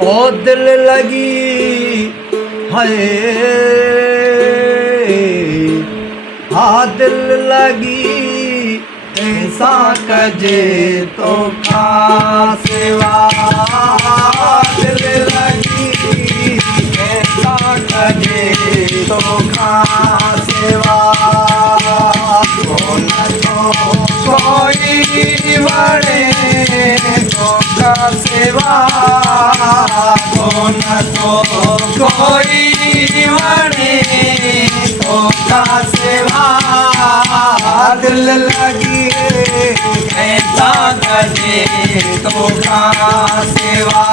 ओ दिल लगी है, हाँ दिल लगी ऐसा कजे तो का सेवा, दिल लगी ऐसा कजे तो का सेवा, कोई बड़े तो का सेवा, कोई बड़े तो का सेवा, दिल लगी ऐसा कजे तो का सेवा,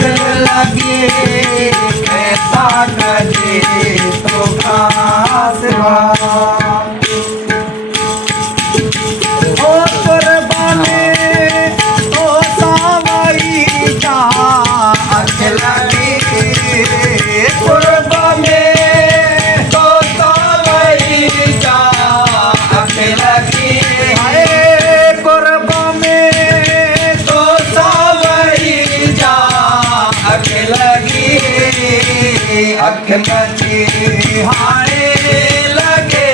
दिल लगी ऐसा कजे तो का सेवा। अख नची हारे लगे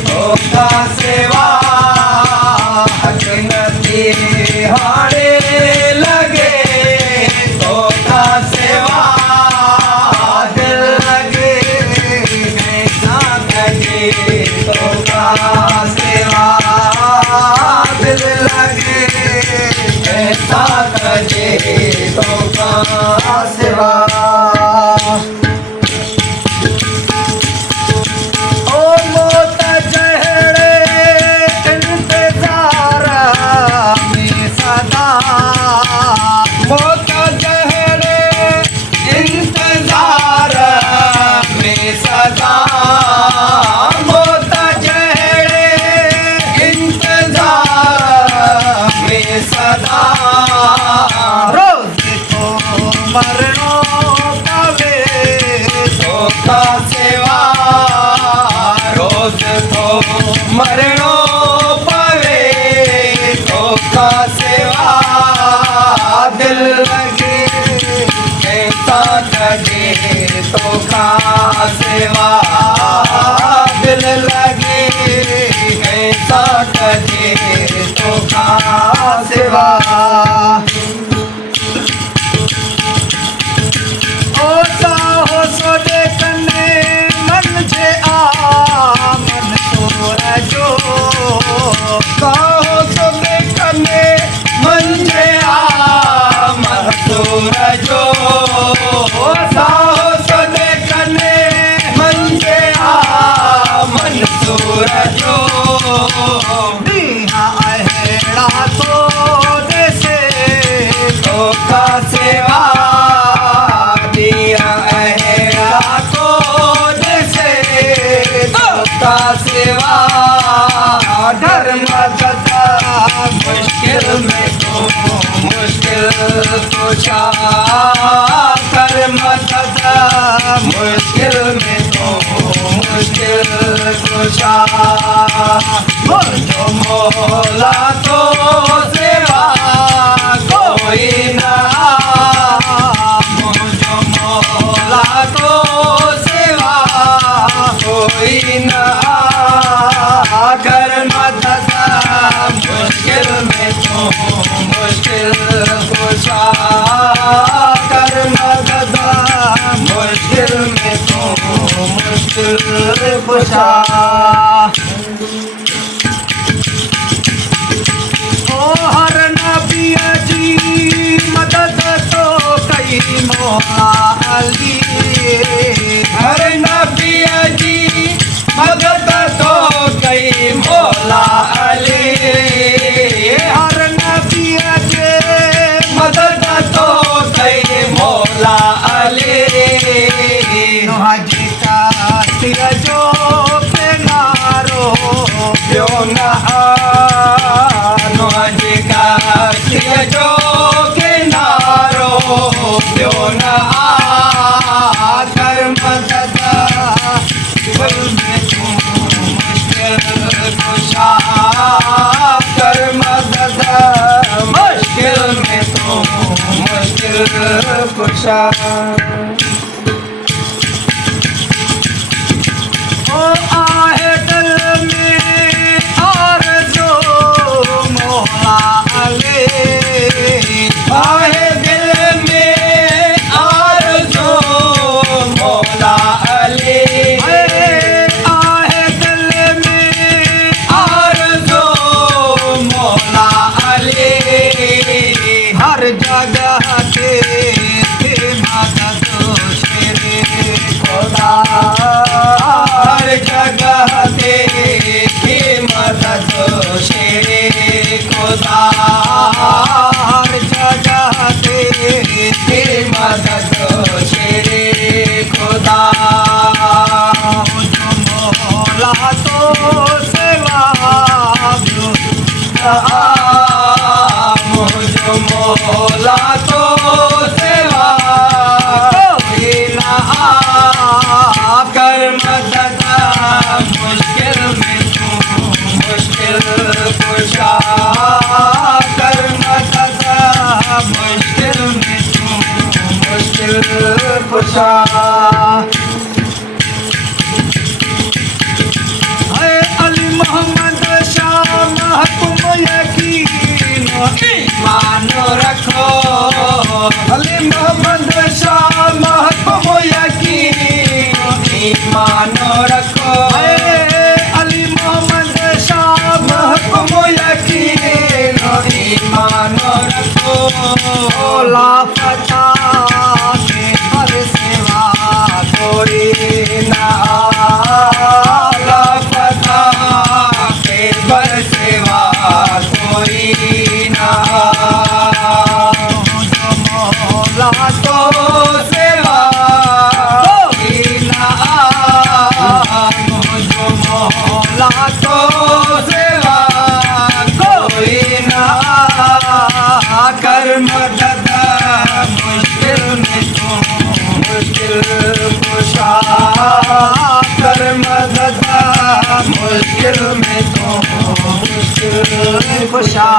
तो का सेवा, अख नची हारे लगे तो का सेवा, दिल लगे ऐसा कजे तो का सेवा, दिल लगे ऐसा कजे तो का सेवा। मरणो पवे तो का सेवा, रोज तो मरणो पवे तो का सेवा, दिल लगे ऐसा कजे तो का सेवा, दिल लगे ऐसा कजे तो का सेवा। धर्म तथा मुश्किल में तो मुश्किल कुछा, कर्म तथा मुश्किल में तो मुश्किल कुछा, जो मोला तो सेवा कोई ना, जो मोला तो सेवा कोई ना, कर्म तथा मुश्किल में तो मुश्किल कुछा, कर्म तथा मुश्किल में तो मुश्किल कुछा। मुश्किल कुशा ओ आहे दिल में आरज़ू मौला अली आहे दिल में आरज़ू मौला अली आहे दिल में आरज़ू मौला अली हर जगह के मदद शेरे खुदा हर जगह के मदद शेरे खुदा हर जगह के मदद शेरे खुदा जो मौला तो सेवा मुझ मौला तो सेवा कोई ना कर मदद मुश्किल में तू मुश्किल कुशा कर मदद मुश्किल में तू मुश्किल कुशा है अली मोहम्मद शाह महकुम यकीन ईमान रखो अली मोहम्मद शाह महकुम यकीन ईमान रखो अली मोहम्मद शाह महकुम यकीन ईमान रखो लापता के हर सेवा कोई ना लापता के हर सेवा कोई ना जो मौला तो सेवा कोई ना जो मौला तो सेवा कोई ना कर मदद मुश्किल में तू मुश्किल कुशा कर मदद मुश्किल में तू मुश्किल कुशा